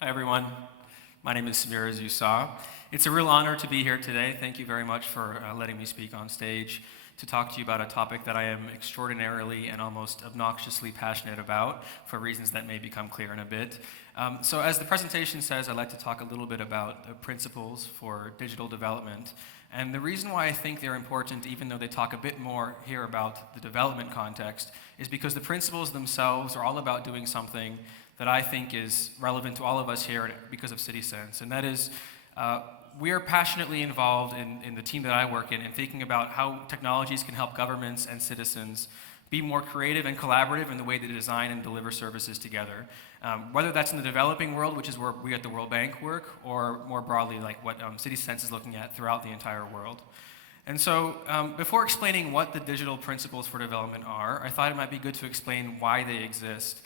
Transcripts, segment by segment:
Hi, everyone. My name is Samhir, as you saw. It's a real honor to be here today. Thank you very much for letting me speak on stage to talk to you about a topic that I am extraordinarily and almost obnoxiously passionate about for reasons that may become clear in a bit. So as the presentation says, I'd like to talk a little bit about the principles for digital development. And the reason why I think they're important, even though they talk a bit more here about the development context, is because the principles themselves are all about doing something that I think is relevant to all of us here because of CitiSense. And that is, we are passionately involved in the team that I work in thinking about how technologies can help governments and citizens be more creative and collaborative in the way they design and deliver services together. Whether that's in the developing world, which is where we at the World Bank work, or more broadly like what CitiSense is looking at throughout the entire world. And so before explaining what the digital principles for development are, I thought it might be good to explain why they exist.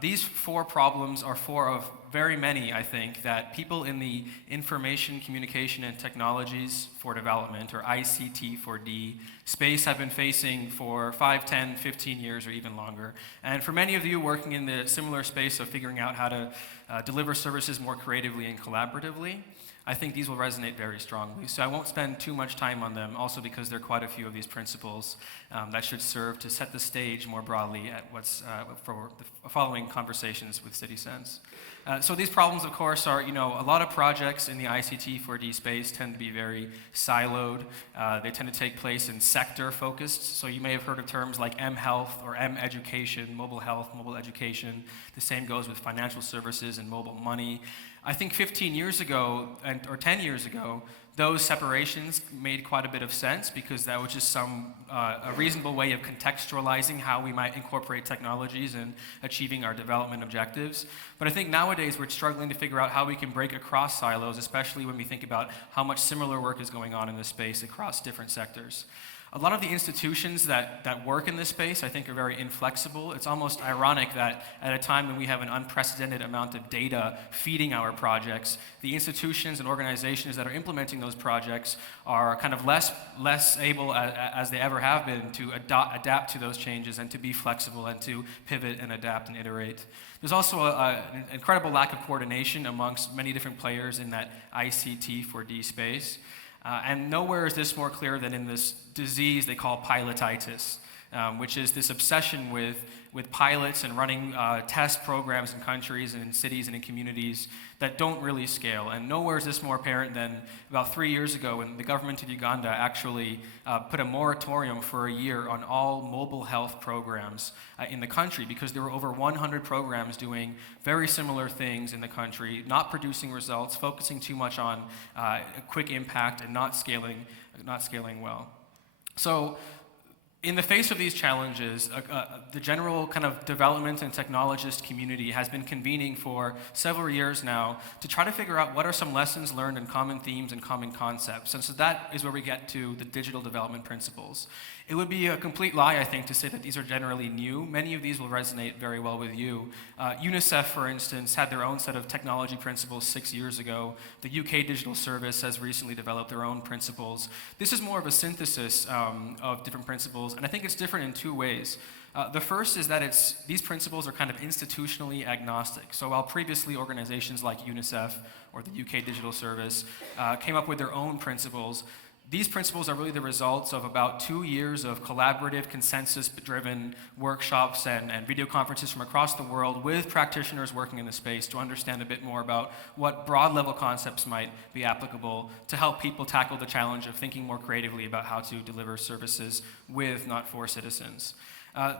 These four problems are four of very many, I think, that people in the information, communication, and technologies for development, or ICT4D, space have been facing for 5, 10, 15 years, or even longer. And for many of you working in the similar space of figuring out how to deliver services more creatively and collaboratively, I think these will resonate very strongly. So I won't spend too much time on them, also because there are quite a few of these principles that should serve to set the stage more broadly at what's for the following conversations with CitiSense. So these problems, of course, are, a lot of projects in the ICT4D space tend to be very siloed. They tend to take place in sector-focused. So you may have heard of terms like M-Health or M-Education, mobile health, mobile education. The same goes with financial services and mobile money. I think 15 years ago, or 10 years ago, those separations made quite a bit of sense because that was just a reasonable way of contextualizing how we might incorporate technologies in achieving our development objectives. But I think nowadays we're struggling to figure out how we can break across silos, especially when we think about how much similar work is going on in this space across different sectors. A lot of the institutions that work in this space, I think, are very inflexible. It's almost ironic that at a time when we have an unprecedented amount of data feeding our projects, the institutions and organizations that are implementing those projects are kind of less able, as they ever have been, to adapt to those changes and to be flexible and to pivot and adapt and iterate. There's also an incredible lack of coordination amongst many different players in that ICT4D space. And nowhere is this more clear than in this disease they call pilotitis, which is this obsession with pilots and running test programs in countries and in cities and in communities that don't really scale. And nowhere is this more apparent than about 3 years ago when the government of Uganda actually put a moratorium for a year on all mobile health programs in the country because there were over 100 programs doing very similar things in the country, not producing results, focusing too much on a quick impact and not scaling well. So in the face of these challenges, the general kind of development and technologist community has been convening for several years now to try to figure out what are some lessons learned and common themes and common concepts. And so that is where we get to the digital development principles. It would be a complete lie, I think, to say that these are generally new. Many of these will resonate very well with you. UNICEF, for instance, had their own set of technology principles 6 years ago. The UK Digital Service has recently developed their own principles. This is more of a synthesis of different principles, and I think it's different in two ways. The first is that these principles are kind of institutionally agnostic. So while previously organizations like UNICEF or the UK Digital Service came up with their own principles, these principles are really the results of about 2 years of collaborative, consensus-driven workshops and video conferences from across the world with practitioners working in the space to understand a bit more about what broad-level concepts might be applicable to help people tackle the challenge of thinking more creatively about how to deliver services with, not for, citizens.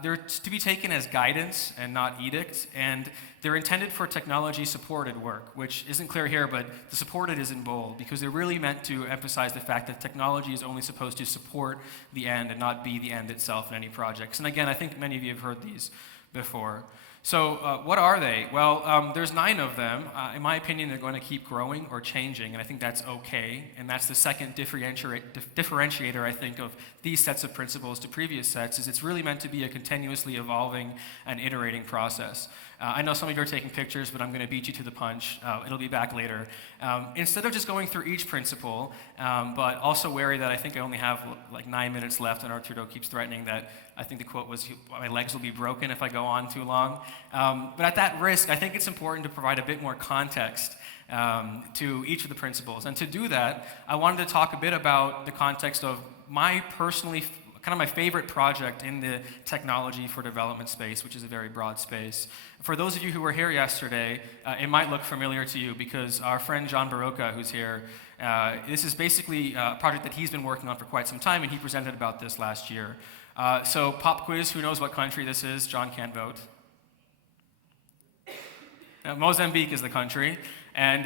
They're to be taken as guidance and not edict, and they're intended for technology-supported work, which isn't clear here, but the supported is in bold, because they're really meant to emphasize the fact that technology is only supposed to support the end and not be the end itself in any projects. And again, I think many of you have heard these before. So what are they? Well, there's 9 of them. In my opinion, they're going to keep growing or changing, and I think that's okay. And that's the second differentiator, I think, of these sets of principles to previous sets, is it's really meant to be a continuously evolving and iterating process. I know some of you are taking pictures, but I'm going to beat you to the punch. It'll be back later. Instead of just going through each principle, but also wary that I think I only have like 9 minutes left, and Arturo keeps threatening that I think the quote was, "My legs will be broken if I go on too long." But at that risk, I think it's important to provide a bit more context to each of the principles. And to do that, I wanted to talk a bit about the context of my favorite project in the technology for development space, which is a very broad space. For those of you who were here yesterday, it might look familiar to you because our friend John Baroka, who's here, this is basically a project that he's been working on for quite some time, and he presented about this last year. So pop quiz, who knows what country this is? John can't vote. Mozambique is the country. And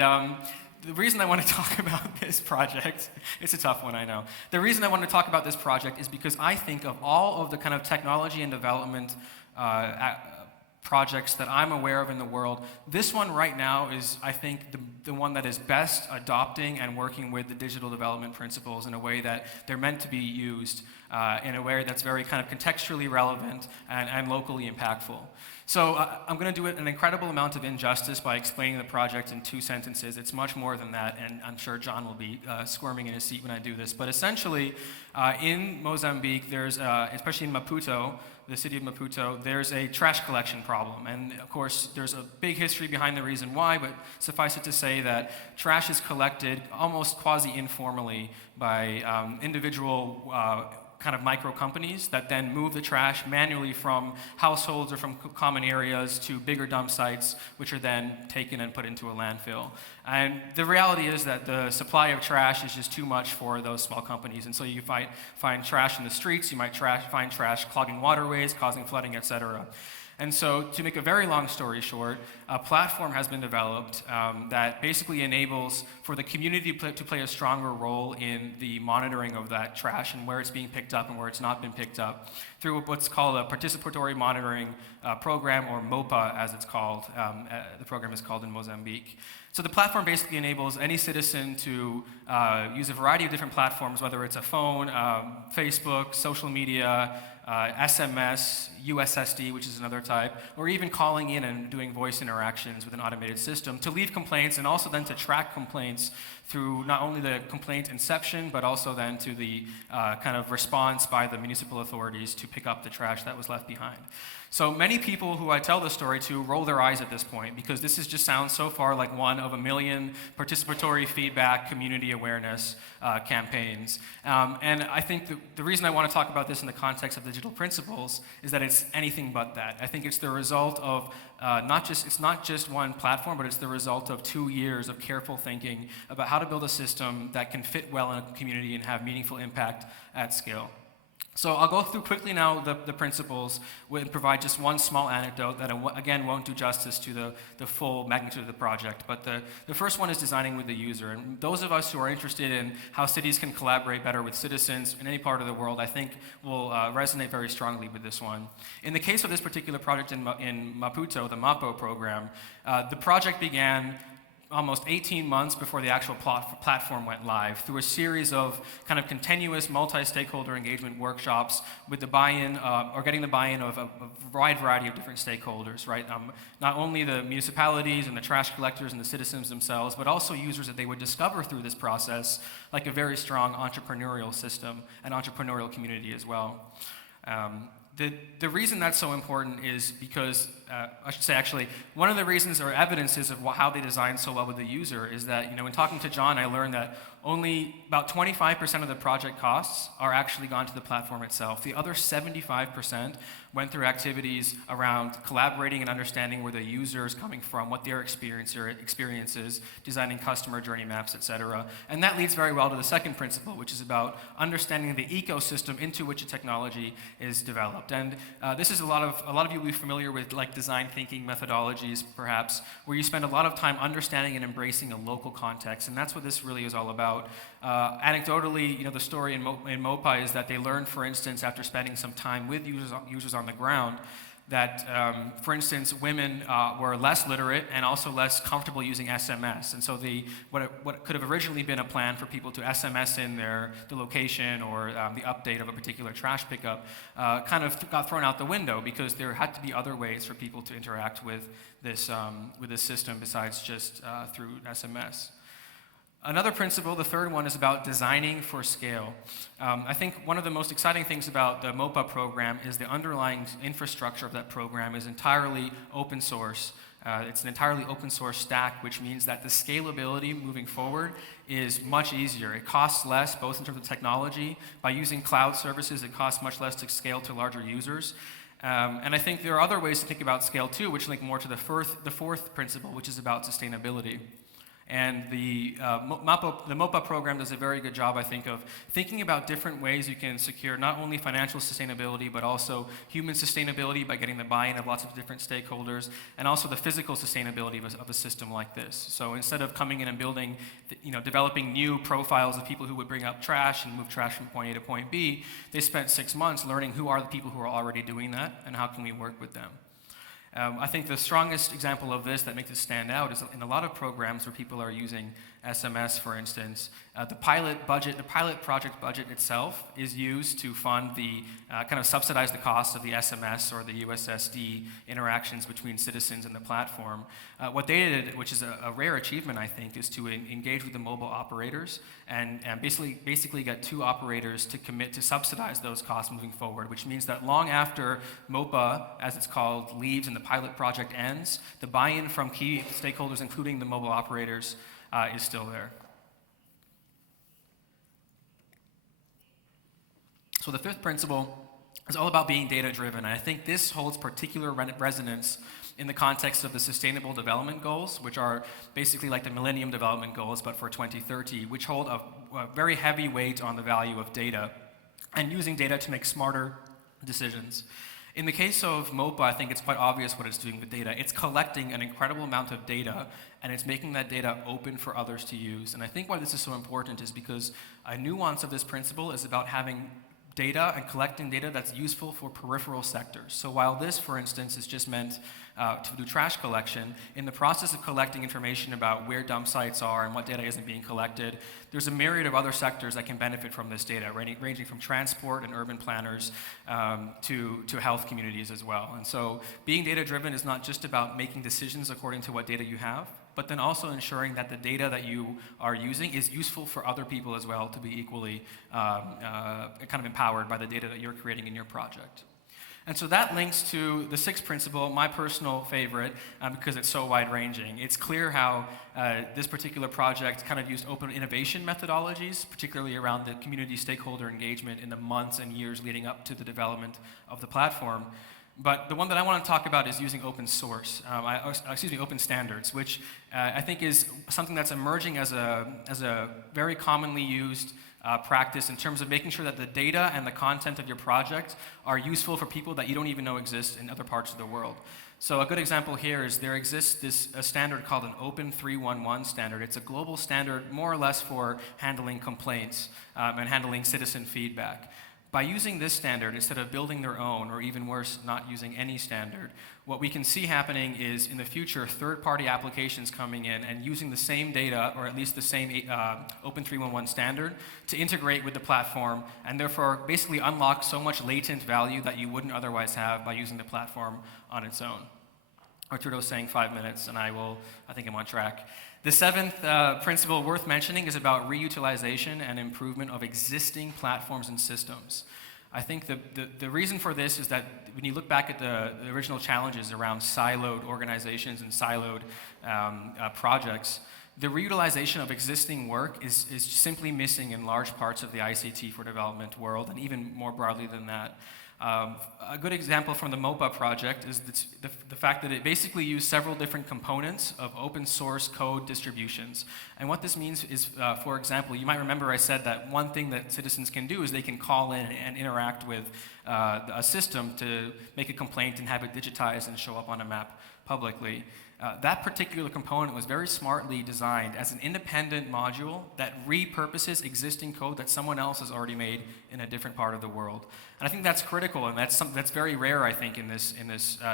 the reason I want to talk about this project, it's a tough one, I know. The reason I want to talk about this project is because I think of all of the kind of technology and development projects that I'm aware of in the world, this one right now is, I think, the one that is best adopting and working with the digital development principles in a way that they're meant to be used, in a way that's very kind of contextually relevant and locally impactful. So I'm going to do an incredible amount of injustice by explaining the project in 2 sentences. It's much more than that, and I'm sure John will be squirming in his seat when I do this. But essentially, in Mozambique, there's, especially in Maputo, the city of Maputo, there's a trash collection problem. And of course, there's a big history behind the reason why, but suffice it to say that trash is collected almost quasi-informally by individual kind of micro companies that then move the trash manually from households or from common areas to bigger dump sites, which are then taken and put into a landfill. And the reality is that the supply of trash is just too much for those small companies. And so you find trash in the streets, you might find trash clogging waterways, causing flooding, etc. And so, to make a very long story short, a platform has been developed that basically enables for the community to play a stronger role in the monitoring of that trash and where it's being picked up and where it's not been picked up through what's called a participatory monitoring program, or MOPA as it's called. The program is called in Mozambique. So the platform basically enables any citizen to use a variety of different platforms, whether it's a phone, Facebook, social media, SMS, USSD, which is another type, or even calling in and doing voice interactions with an automated system to leave complaints and also then to track complaints through not only the complaint inception, but also then to the kind of response by the municipal authorities to pick up the trash that was left behind. So many people who I tell the story to roll their eyes at this point because this just sounds so far like one of a million participatory feedback, community awareness campaigns. And I think the reason I want to talk about this in the context of digital principles is that it's anything but that. I think it's the result of it's not just one platform, but it's the result of 2 years of careful thinking about how to build a system that can fit well in a community and have meaningful impact at scale. So I'll go through quickly now the principles and provide just one small anecdote that, again, won't do justice to the full magnitude of the project. But the first one is designing with the user. And those of us who are interested in how cities can collaborate better with citizens in any part of the world, I think will resonate very strongly with this one. In the case of this particular project in Maputo, the MAPO program, the project began almost 18 months before the actual platform went live through a series of kind of continuous multi-stakeholder engagement workshops with the buy-in, or getting the buy-in of a wide variety of different stakeholders, right? Not only the municipalities and the trash collectors and the citizens themselves, but also users that they would discover through this process, like a very strong entrepreneurial system and entrepreneurial community as well. The reason that's so important is because, I should say actually, one of the reasons or evidences of how they designed so well with the user is that, when talking to John, I learned that only about 25% of the project costs are actually gone to the platform itself. The other 75% went through activities around collaborating and understanding where the user is coming from, what their experience is, designing customer journey maps, etc. And that leads very well to the second principle, which is about understanding the ecosystem into which a technology is developed. And this is a lot of you will be familiar with like design thinking methodologies, perhaps, where you spend a lot of time understanding and embracing a local context, and that's what this really is all about. Anecdotally, the story in MOPA is that they learned, for instance, after spending some time with users on the ground, that, for instance, women were less literate and also less comfortable using SMS. And so what could have originally been a plan for people to SMS in the location or the update of a particular trash pickup kind of got thrown out the window because there had to be other ways for people to interact with this system besides just through SMS. Another principle, the third one, is about designing for scale. I think one of the most exciting things about the MOPA program is the underlying infrastructure of that program is entirely open source. It's an entirely open source stack, which means that the scalability moving forward is much easier. It costs less, both in terms of technology. By using cloud services, it costs much less to scale to larger users. And I think there are other ways to think about scale too, which link more to the fourth principle, which is about sustainability. And the MOPA program does a very good job, I think, of thinking about different ways you can secure not only financial sustainability, but also human sustainability by getting the buy-in of lots of different stakeholders, and also the physical sustainability of a system like this. So instead of coming in and building, developing new profiles of people who would bring up trash and move trash from point A to point B, they spent 6 months learning who are the people who are already doing that, and how can we work with them. I think the strongest example of this that makes it stand out is in a lot of programs where people are using SMS, for instance, the pilot project budget itself is used to fund the kind of subsidize the cost of the SMS or the USSD interactions between citizens and the platform. What they did, which is a rare achievement, I think, is to engage with the mobile operators and basically get 2 operators to commit to subsidize those costs moving forward, which means that long after MOPA, as it's called, leaves and the pilot project ends, the buy-in from key stakeholders, including the mobile operators, is still there. So the fifth principle is all about being data-driven. And I think this holds particular resonance in the context of the Sustainable Development Goals, which are basically like the Millennium Development Goals, but for 2030, which hold a very heavy weight on the value of data and using data to make smarter decisions. In the case of MOPA, I think it's quite obvious what it's doing with data. It's collecting an incredible amount of data, and it's making that data open for others to use. And I think why this is so important is because a nuance of this principle is about having data and collecting data that's useful for peripheral sectors. So while this, for instance, is just meant to do trash collection, in the process of collecting information about where dump sites are and what data isn't being collected, there's a myriad of other sectors that can benefit from this data, ranging from transport and urban planners to health communities as well. And so being data-driven is not just about making decisions according to what data you have, but then also ensuring that the data that you are using is useful for other people as well to be equally kind of empowered by the data that you're creating in your project. And so that links to the sixth principle, my personal favorite, because it's so wide-ranging. It's clear how this particular project kind of used open innovation methodologies, particularly around the community stakeholder engagement in the months and years leading up to the development of the platform. But the one that I want to talk about is using open source, open standards, which I think is something that's emerging as a very commonly used practice in terms of making sure that the data and the content of your project are useful for people that you don't even know exist in other parts of the world. So a good example here is there exists a standard called an Open 311 standard. It's a global standard more or less for handling complaints and handling citizen feedback. By using this standard, instead of building their own, or even worse, not using any standard, what we can see happening is, in the future, third-party applications coming in and using the same data, or at least the same Open 311 standard, to integrate with the platform, and therefore basically unlock so much latent value that you wouldn't otherwise have by using the platform on its own. Arturo's saying 5 minutes, and I think I'm on track. The seventh principle worth mentioning is about reutilization and improvement of existing platforms and systems. I think the reason for this is that when you look back at the original challenges around siloed organizations and siloed projects, the reutilization of existing work is simply missing in large parts of the ICT for development world, and even more broadly than that. A good example from the MOPA project is the fact that it basically used several different components of open source code distributions. And what this means is, for example, you might remember I said that one thing that citizens can do is they can call in and interact with a system to make a complaint and have it digitized and show up on a map publicly. That particular component was very smartly designed as an independent module that repurposes existing code that someone else has already made in a different part of the world. And I think that's critical, and that's something that's very rare, I think, in this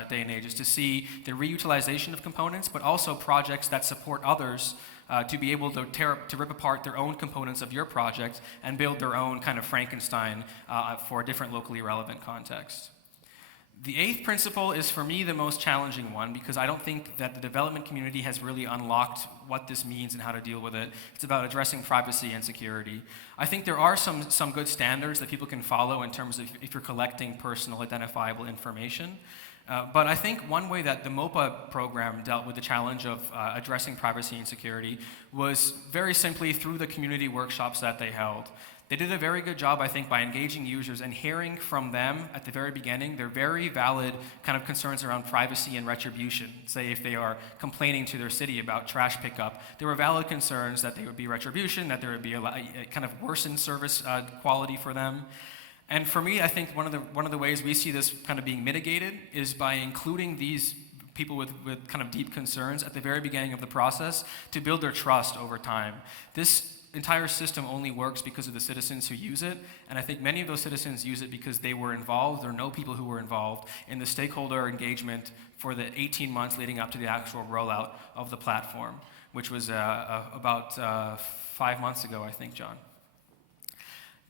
day and age, is to see the reutilization of components, but also projects that support others to be able to rip apart their own components of your project and build their own kind of Frankenstein for a different locally relevant context. The eighth principle is, for me, the most challenging one because I don't think that the development community has really unlocked what this means and how to deal with it. It's about addressing privacy and security. I think there are some good standards that people can follow in terms of if you're collecting personal identifiable information. But I think one way that the MOPA program dealt with the challenge of addressing privacy and security was very simply through the community workshops that they held. They did a very good job, I think, by engaging users and hearing from them at the very beginning their very valid kind of concerns around privacy and retribution. Say if they are complaining to their city about trash pickup, there were valid concerns that there would be retribution, that there would be a kind of worsened service quality for them. And for me, I think one of the ways we see this kind of being mitigated is by including these people with kind of deep concerns at the very beginning of the process to build their trust over time. This entire system only works because of the citizens who use it, and I think many of those citizens use it because they were involved or know people who were involved in the stakeholder engagement for the 18 months leading up to the actual rollout of the platform, which was about 5 months ago, I think, John.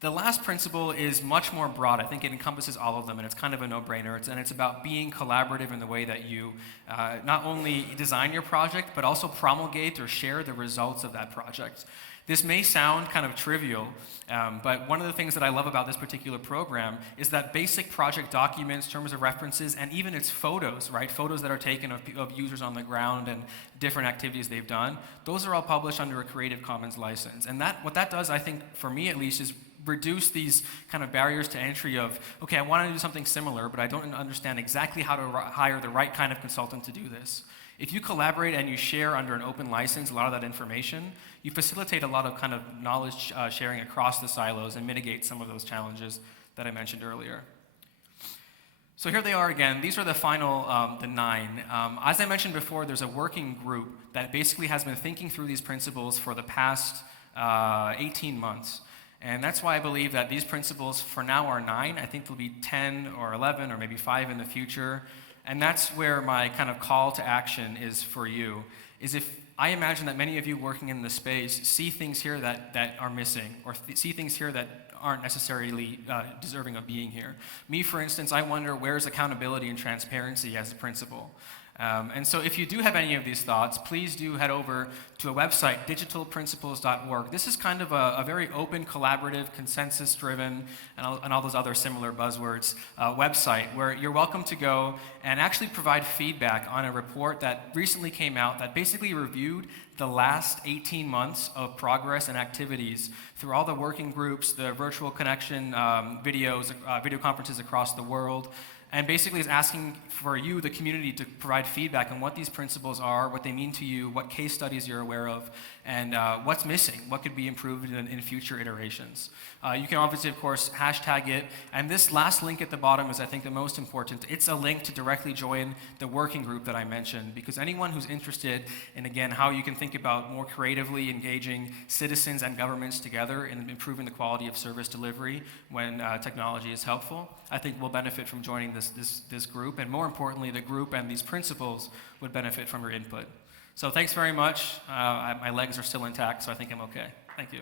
The last principle is much more broad. I think it encompasses all of them, and it's kind of a no-brainer. It's about being collaborative in the way that you not only design your project, but also promulgate or share the results of that project. This may sound kind of trivial, but one of the things that I love about this particular program is that basic project documents, terms of references, and even its photos, right? Photos that are taken of users on the ground and different activities they've done, those are all published under a Creative Commons license. And what that does, I think, for me at least, is reduce these kind of barriers to entry of, okay, I want to do something similar, but I don't understand exactly how to hire the right kind of consultant to do this. If you collaborate and you share under an open license a lot of that information, you facilitate a lot of kind of knowledge sharing across the silos and mitigate some of those challenges that I mentioned earlier. So here they are again. These are the final, the 9. As I mentioned before, there's a working group that basically has been thinking through these principles for the past 18 months. And that's why I believe that these principles for now are 9. I think there'll be 10 or 11 or maybe 5 in the future. And that's where my kind of call to action is for you, is if I imagine that many of you working in the space see things here that are missing, or see things here that aren't necessarily deserving of being here. Me, for instance, I wonder where's accountability and transparency as a principle. And so if you do have any of these thoughts, please do head over to a website, digitalprinciples.org. This is kind of a very open, collaborative, consensus-driven, and all those other similar buzzwords website where you're welcome to go and actually provide feedback on a report that recently came out that basically reviewed the last 18 months of progress and activities through all the working groups, the virtual connection video conferences across the world, and basically is asking for you, the community, to provide feedback on what these principles are, what they mean to you, what case studies you're aware of, and what's missing, what could be improved in future iterations. You can obviously, of course, hashtag it, and this last link at the bottom is, I think, the most important. It's a link to directly join the working group that I mentioned, because anyone who's interested in, again, how you can think about more creatively engaging citizens and governments together in improving the quality of service delivery when technology is helpful, I think will benefit from joining this group, and more importantly, the group and these principles would benefit from your input. So thanks very much. My legs are still intact, so I think I'm okay. Thank you.